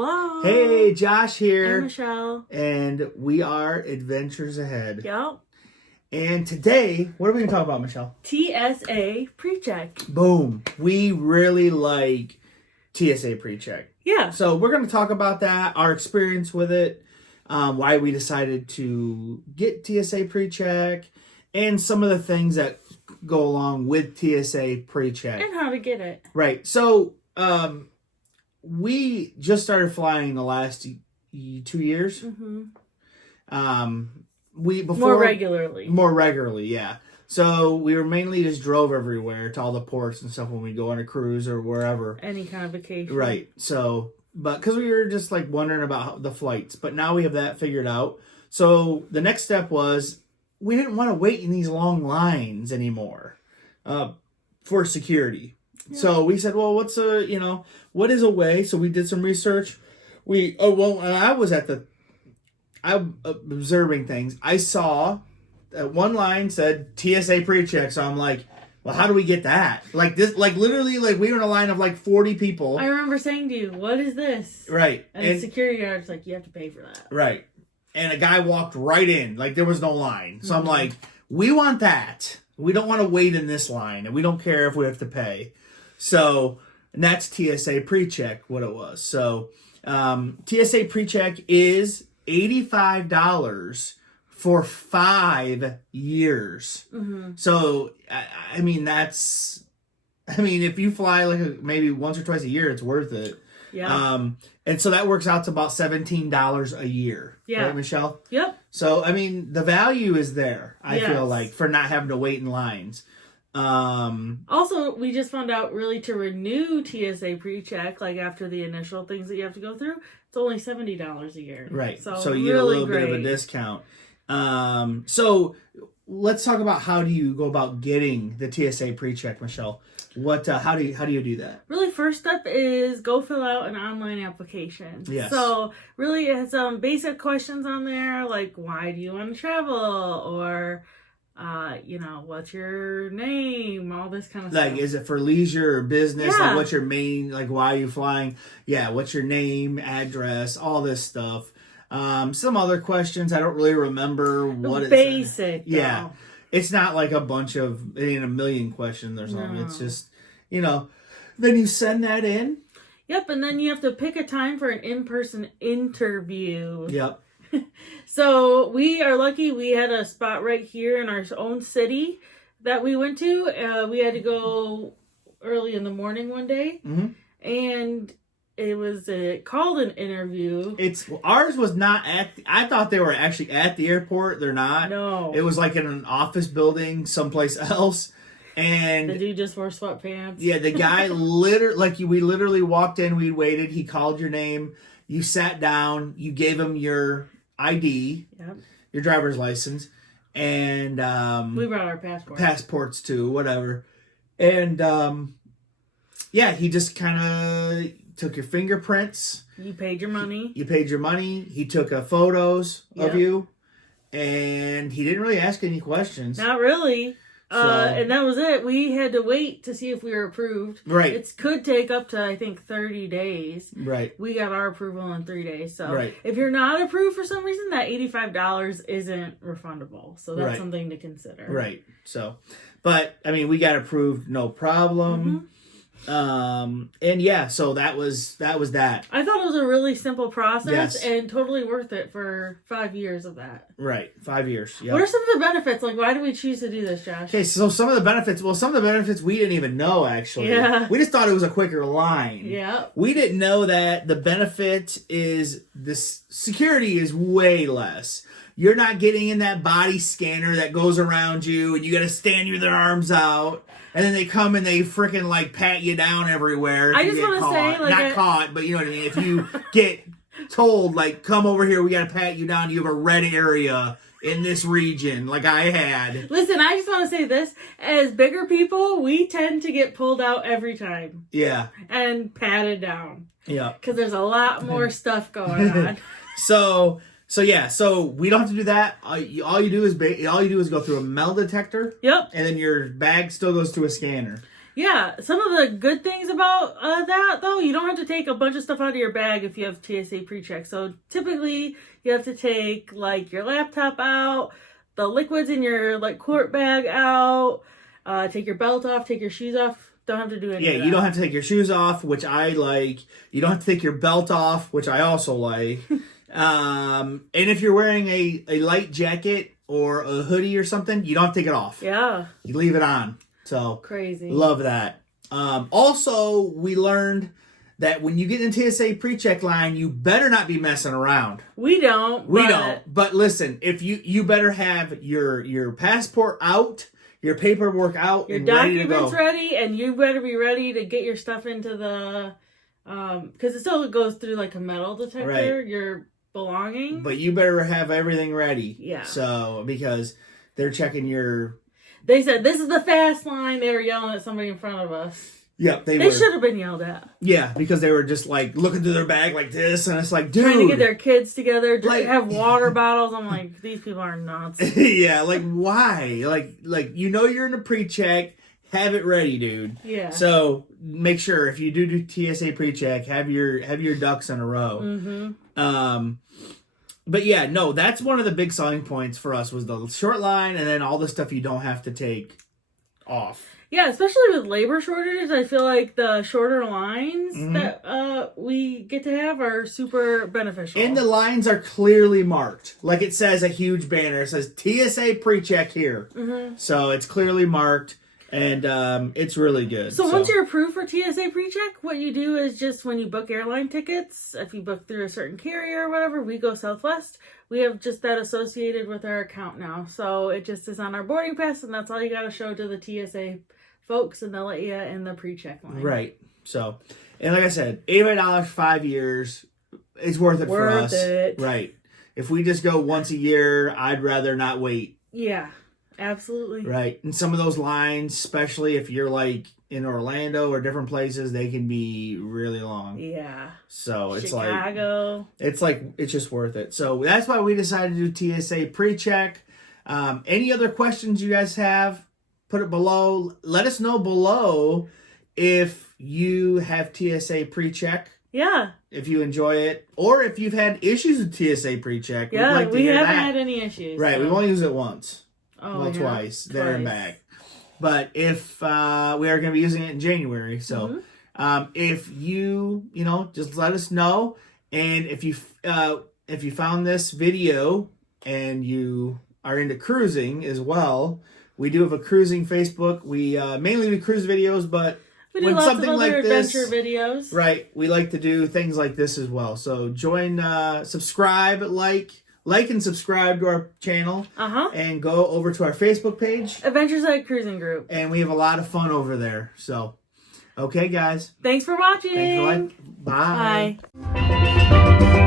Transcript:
Hello. Hey, Josh here. And Michelle. And we are Adventures Ahead. Yep. And today, what are we going to talk about, Michelle? TSA Pre-Check. Boom. We really like TSA Pre-Check. Yeah. So we're going to talk about that, our experience with it, why we decided to get TSA Pre-Check, and some of the things that go along with TSA Pre-Check. And how to get it. Right. So, we just started flying the last 2 years. Mm-hmm. More regularly, yeah. So we were mainly just drove everywhere to all the ports and stuff when we go on a cruise or wherever. Any kind of vacation. Right. So, but because we were just like wondering about the flights, but now we have that figured out. So the next step was we didn't want to wait in these long lines anymore for security. Yeah. So we said, well, what is a way? So we did some research. And I'm observing things. I saw that one line said TSA Pre-Check. So I'm like, well, how do we get that? Like this, like literally, like we were in a line of like 40 people. I remember saying to you, what is this? Right. And the security guard's like, you have to pay for that. Right. And a guy walked right in. Like there was no line. So I'm like, we want that. We don't want to wait in this line. And we don't care if we have to pay. So, and that's TSA Pre-Check, what it was. So, TSA Pre-Check is $85 for 5 years. Mm-hmm. So, I mean, if you fly like maybe once or twice a year, it's worth it. Yeah. And so that works out to about $17 a year. Yeah. Right, Michelle? Yep. So, I mean, the value is there, I feel like, for not having to wait in lines. Also, we just found out really to renew TSA Pre-Check, like after the initial things that you have to go through, it's only $70 a year. Right. So really you get a little bit of a discount. So let's talk about how do you go about getting the TSA Pre-Check, Michelle? How do you do that? Really, first step is go fill out an online application. Yes. So really, it has some basic questions on there, like why do you want to travel, or what's your name? All this kind of stuff. Like, is it for leisure or business? Yeah. Like, what's your main, like, why are you flying? Yeah, what's your name, address, all this stuff. Some other questions, I don't really remember what it's... Basic, yeah. It's not like a bunch of, it ain't a million questions or something. No. It's just, then you send that in. Yep, and then you have to pick a time for an in-person interview. Yep. So we are lucky we had a spot right here in our own city that we went to. We had to go early in the morning one day, and it was called an interview. Ours was not I thought they were actually at the airport. They're not. No. It was like in an office building someplace else. And the dude just wore sweatpants. Yeah, the guy we literally walked in, we waited, he called your name, you sat down, you gave him your ID, your driver's license, and we brought our passports too, whatever. And he just kind of took your fingerprints. You paid your money. He took photos of you, and he didn't really ask any questions. Not really. And that was it. We had to wait to see if we were approved. Right. It could take up to, I think, 30 days. Right. We got our approval in 3 days. So if you're not approved for some reason, that $85 isn't refundable. So that's something to consider. Right. So, but, I mean, we got approved, no problem. Mm-hmm. So that was that. I thought it was a really simple process and totally worth it for 5 years of that. Right. 5 years. Yep. What are some of the benefits? Like, why do we choose to do this, Josh? Okay, so some of the benefits we didn't even know, actually. Yeah. We just thought it was a quicker line. Yeah. We didn't know that the benefit is this security is way less. You're not getting in that body scanner that goes around you and you got to stand with their arms out. And then they come and they freaking like pat you down everywhere. I just want to say, like, not caught, but you know what I mean. If you get told, like, come over here, we got to pat you down. You have a red area in this region, like I had. Listen, I just want to say this: as bigger people, we tend to get pulled out every time. Yeah. And patted down. Yeah. Because there's a lot more stuff going on. So we don't have to do that. All you do is go through a metal detector. Yep. And then your bag still goes through a scanner. Yeah, some of the good things about that, though, you don't have to take a bunch of stuff out of your bag if you have TSA pre-check. So typically, you have to take, like, your laptop out, the liquids in your, like, quart bag out, take your belt off, take your shoes off. Don't have to do any of that. You don't have to take your shoes off, which I like. You don't have to take your belt off, which I also like. And if you're wearing a light jacket or a hoodie or something, you don't have to take it off. Yeah. You leave it on. So crazy. Love that. Also, we learned that when you get in TSA pre-check line, you better not be messing around. We don't. But listen, if you better have your passport out, your paperwork out, your and ready to go. Documents ready, and you better be ready to get your stuff into the because it still goes through like a metal detector. Right. Your belongings. But you better have everything ready. Yeah. So because they're checking your. They said, this is the fast line. They were yelling at somebody in front of us. Yep, they were. They should have been yelled at. Yeah, because they were just like looking through their bag like this, and it's like, dude. Trying to get their kids together, just like, have water bottles. I'm like, these people are nuts. Yeah, like why? Like you're in a pre-check, have it ready, dude. Yeah. So make sure if you do TSA pre-check, have your ducks in a row. Mm-hmm. But yeah, no, that's one of the big selling points for us was the short line and then all the stuff you don't have to take off. Yeah, especially with labor shortages, I feel like the shorter lines that we get to have are super beneficial. And the lines are clearly marked. Like it says a huge banner. It says TSA pre-check here. Mm-hmm. So it's clearly marked. And it's really good. So once you're approved for TSA pre-check, what you do is just when you book airline tickets, if you book through a certain carrier or whatever, we go Southwest, we have just that associated with our account now. So it just is on our boarding pass, and that's all you got to show to the TSA folks, and they'll let you in the pre-check line. Right. So, and like I said, $85 for 5 years, it's worth it for us. Right. If we just go once a year, I'd rather not wait. Yeah. Absolutely. Right. And some of those lines, especially if you're like in Orlando or different places, they can be really long. Yeah. So it's Chicago. It's just worth it. So that's why we decided to do TSA pre-check. Any other questions you guys have, put it below. Let us know below if you have TSA pre-check. Yeah. If you enjoy it. Or if you've had issues with TSA pre-check. Yeah, we haven't had any issues. Right. So. We've only used it once. Oh, twice there and back. But if we are going to be using it in January, so if you just let us know, and if you found this video and you are into cruising as well, we do have a cruising Facebook. We mainly do cruise videos, but we do when lots something of other like this, adventure videos, right? We like to do things like this as well. So join, subscribe, like and subscribe to our channel. And go over to our Facebook page. Adventures at Cruising Group. And we have a lot of fun over there. So, okay, guys. Thanks for watching. Thanks for watching. Bye. Bye.